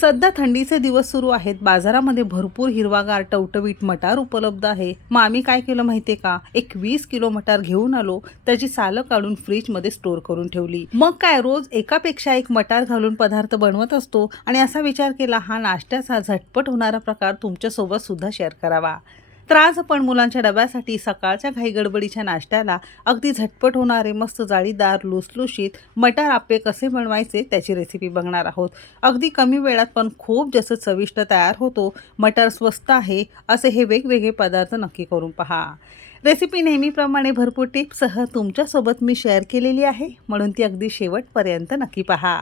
सध्या थंडीचे दिवस सुरू आहेत. बाजारामध्ये भरपूर हिरवागार टवटवीट मटार उपलब्ध आहे. मग आम्ही काय केलं माहितीये का? एक वीस किलो मटार घेऊन आलो. त्याची सालं काढून फ्रीजमध्ये स्टोर करून ठेवली. मग काय? रोज एकापेक्षा एक मटार घालून पदार्थ बनवत असतो. आणि असा विचार केला हा नाश्त्याचा झटपट होणारा प्रकार तुमच्यासोबत सुद्धा शेअर करावा. तर आज आपण मुलांच्या डब्यासाठी सकाळच्या घाई गडबडीच्या नाश्त्याला अगदी झटपट होणारे मस्त जाळीदार लुसलुशीत मटार आप्पे कसे बनवायचे त्याची रेसिपी बघणार आहोत. अगदी कमी वेळात पण खूप जसं चविष्ट तयार होतो मटार स्वस्त आहे असे हे वेगवेगळे पदार्थ नक्की करून पहा. रेसिपी नेहमीप्रमाणे भरपूर टिप्ससह तुमच्यासोबत मी शेअर केलेली आहे म्हणून ती अगदी शेवटपर्यंत नक्की पहा.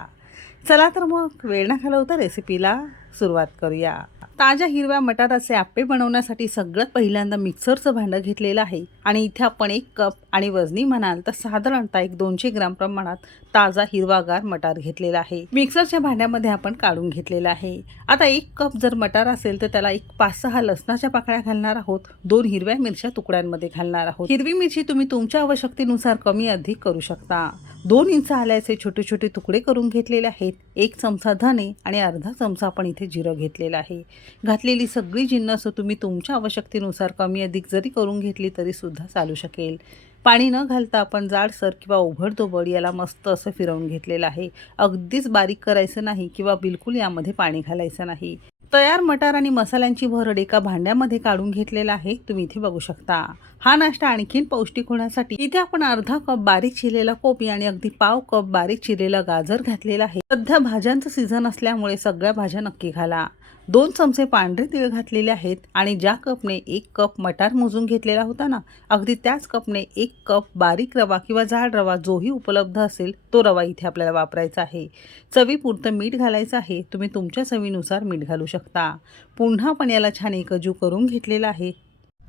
चला तर मग वेळ न घालवता रेसिपीला सुरुवात करूया. ताज्या हिरव्या मटाराचे आप्पे बनवण्यासाठी सगळ्यात पहिल्यांदा मिक्सरचं भांडं घेतलेलं आहे. आणि इथे आपण एक कप आणि वजनी म्हणाल तर साधारणतः एक दोनशे ग्राम प्रमाणात ताजा हिरवागार मटार घेतलेला आहे. मिक्सरच्या भांड्यामध्ये आपण काढून घेतलेला आहे. आता एक कप जर मटार असेल तर त्याला एक पाच सहा लसणाच्या पाकळ्या घालणार आहोत. दोन हिरव्या मिरच्या तुकड्यांमध्ये घालणार आहोत. हिरवी मिरची तुम्ही तुमच्या आवश्यकतेनुसार कमी अधिक करू शकता. दोन इंच आल्याचे छोटे छोटे तुकडे करून घेतलेले आहेत. एक चमचा धने आणि अर्धा चमचा आपण इथे जिरं घेतलेलं आहे. घातलेली सगळी जिन्नस तुम्ही तुमच्या आवश्यकतेनुसार कमी अधिक जरी करून घेतली तरीसुद्धा चालू शकेल. पाणी न घालता आपण जाडसर किंवा उघडधोबड याला मस्त असं फिरवून घेतलेलं आहे. अगदीच बारीक करायचं नाही किंवा बिलकुल यामध्ये पाणी घालायचं नाही. तयार मटार आणि मसाल्यांची भरड एका भांड्यामध्ये काढून घेतलेला आहे. तुम्ही इथे बघू शकता. हा नाश्ता आणखीन पौष्टिक होण्यासाठी इथे आपण अर्धा कप बारीक चिरलेला कोबी आणि अगदी पाव कप बारीक चिरलेला गाजर घातलेला आहे. सध्या भाज्यांचं सीझन असल्यामुळे सगळ्या भाज्या नक्की घाला. दोन चमचे पांढरे तिळ घातलेले आहेत आणि ज्या कपने एक कप मटार मोजून घेतलेला होता ना अगदी त्याच कपने एक कप बारीक रवा किंवा जाड रवा जोही उपलब्ध असेल तो रवा इथे आपल्याला वापरायचा आहे. चवीपुरतं मीठ घालायचं आहे तुम्ही तुमच्या चवीनुसार मीठ घालू शकता. पुन्हा पण याला छान एकजू करून घेतलेला आहे.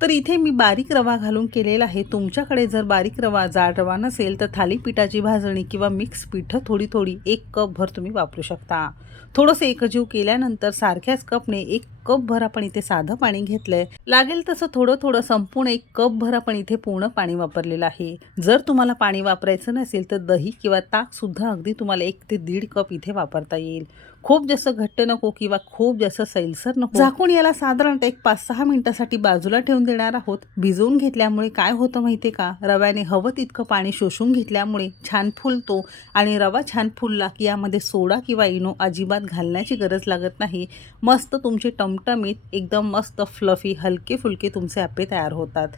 तर इथे मी बारीक रवा घालून केलेला आहे. तुमच्याकडे जर बारीक रवा जाड रवा नसेल तर थालीपीठाची भाजणी किंवा मिक्स पिठं थोडी थोडी एक कप भर तुम्ही वापरू शकता. थोडंसं एकजीव केल्यानंतर सारख्याच कपने एक कप भर आपण इथे साधं पाणी घेतलंय. लागेल तसं थोडं थोडं संपूर्ण एक कप भर आपण इथे पूर्ण पाणी वापरलेलं आहे. जर तुम्हाला पाणी वापरायचं नसेल तर दही किंवा ताक सुद्धा अगदी तुम्हाला एक ते दीड कप इथे वापरता येईल. खूप जास्त घट्ट नको किंवा खूप जास्त सैलसर नको. झाकून याला साधारणतः एक पाच सहा मिनिटासाठी बाजूला ठेवून देणार आहोत. भिजवून घेतल्यामुळे काय होतं माहितीये का? रव्याने हवं तितकं पाणी शोषून घेतल्यामुळे छान फुलतो आणि रवा छान फुलला की यामध्ये सोडा किंवा इनो अजिबात घालण्याची गरज लागत नाही. मस्त तुमचे टमटमीत एकदम मस्त फ्लफी हलके फुलके तुमचे आपे तयार होतात.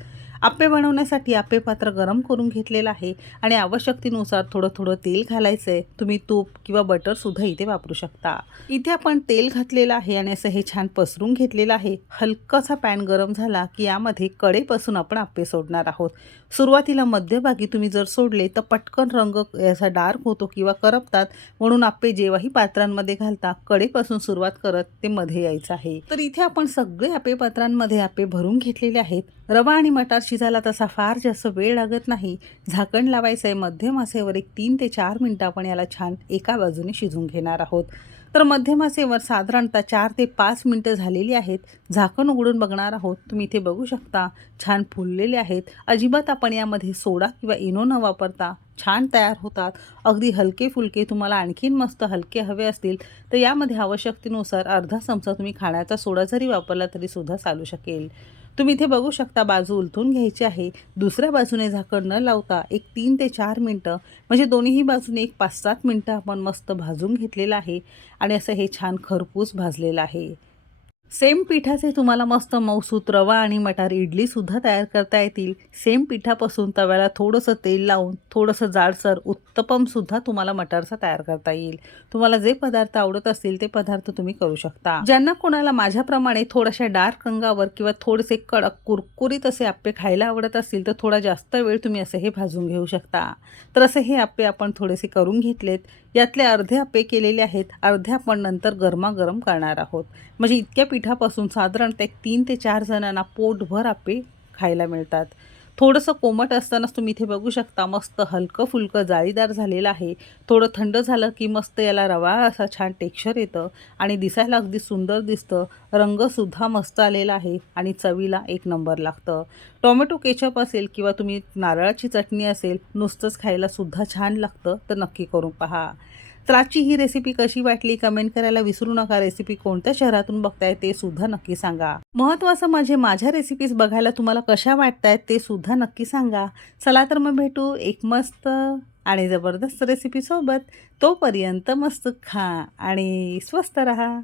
आप्पे बनवण्यासाठी आप्पे पात्र गरम करून घेतलेलं आहे आणि आवश्यकतेनुसार थोडं थोडं तेल घालायचं आहे तुम्ही तूप किंवा बटरसुद्धा इथे वापरू शकता. इथे आपण तेल घातलेलं आहे आणि असं हे छान पसरून घेतलेलं आहे. हलकासा पॅन गरम झाला की यामध्ये कडेपासून आपण आप्पे सोडणार आहोत. सुरुवातीला मध्यभागी तुम्ही जर सोडले तर पटकन रंग याचा डार्क होतो किंवा करपतात. म्हणून आप्पे जेव्हाही पात्रांमध्ये घालता कडेपासून सुरुवात करत ते मध्ये यायचं आहे. तर इथे आपण सगळे आप्पे पात्रांमध्ये आप्पे भरून घेतलेले आहेत. रवा आणि मटार शिजायला तसा फार जास्त वेळ लागत नाही. झाकण लावायचं आहे मध्यम आसेवर एक तीन ते चार मिनटं आपण याला छान एका बाजूने शिजून घेणार आहोत. तर मध्यम आसेवर साधारणतः चार ते पाच मिनटं झालेली आहेत. झाकण उघडून बघणार आहोत. तुम्ही इथे बघू शकता छान फुललेले आहेत. अजिबात आपण यामध्ये सोडा किंवा इनो न वापरता छान तयार होतात. अगदी हलके फुलके तुम्हाला आणखीन मस्त हलके हवे असतील तर यामध्ये आवश्यकतेनुसार अर्धा चमचा तुम्ही खाण्याचा सोडा जरी वापरला तरी सुद्धा चालू शकेल. तुम्ही इथे बघू शकता बाजू उलथून घ्यायची आहे. दुसऱ्या बाजूने झाकण न लावता एक तीन ते चार मिनटं म्हणजे दोन्हीही बाजूने एक पाच सात मिनटं आपण मस्त भाजून घेतलेलं आहे. आणि असं हे छान खरपूस भाजलेलं आहे. सेम पिठाचे तुम्हाला मस्त मऊसूत रवा आणि मटार इडलीसुद्धा तयार करता येतील. सेम पिठापासून तव्याला थोडंसं तेल लावून थोडंसं जाडसर उत्तपमसुद्धा तुम्हाला मटारचा तयार करता येईल. तुम्हाला जे पदार्थ आवडत असतील ते पदार्थ तुम्ही करू शकता. ज्यांना कोणाला माझ्याप्रमाणे थोड्याशा डार्क रंगावर किंवा थोडेसे कडक कुरकुरीत असे आप्पे खायला आवडत असतील तर थोडा जास्त वेळ तुम्ही असे हे भाजून घेऊ शकता. तर असे हे आप्पे आपण थोडेसे करून घेतलेत. यातले अर्धे आप्पे केलेले आहेत. अर्धे आपण नंतर गरमागरम करणार आहोत. म्हणजे इतक्या पिठापासून साधारणतः एक तीन ते चार जणांना पोटभर आप्पे खायला मिळतात. थोडंसं कोमट असतानाच तुम्ही इथे बघू शकता मस्त हलकं फुलकं जाळीदार झालेलं आहे. थोडं थंड झालं की मस्त याला रवा असा छान टेक्स्चर येतं आणि दिसायला अगदी सुंदर दिसतं. रंगसुद्धा मस्त आलेला आहे आणि चवीला एक नंबर लागतं. टोमॅटो केचप असेल किंवा तुम्ही नारळाची चटणी असेल नुसतंच खायला सुद्धा छान लागतं तर नक्की करून पहा. तर आजची ही रेसिपी कशी वाटली? कमेंट करायला विसरू नका. रेसिपी कोणत्या शहरातून बघताय ते सुद्धा नक्की सांगा. महत्त्वाचं म्हणजे माझ्या रेसिपीज बघायला तुम्हाला कशा वाटतायत ते सुद्धा नक्की सांगा. चला तर मग भेटू एक मस्त आणि जबरदस्त रेसिपीसोबत तोपर्यंत मस्त खा आणि स्वस्त रहा.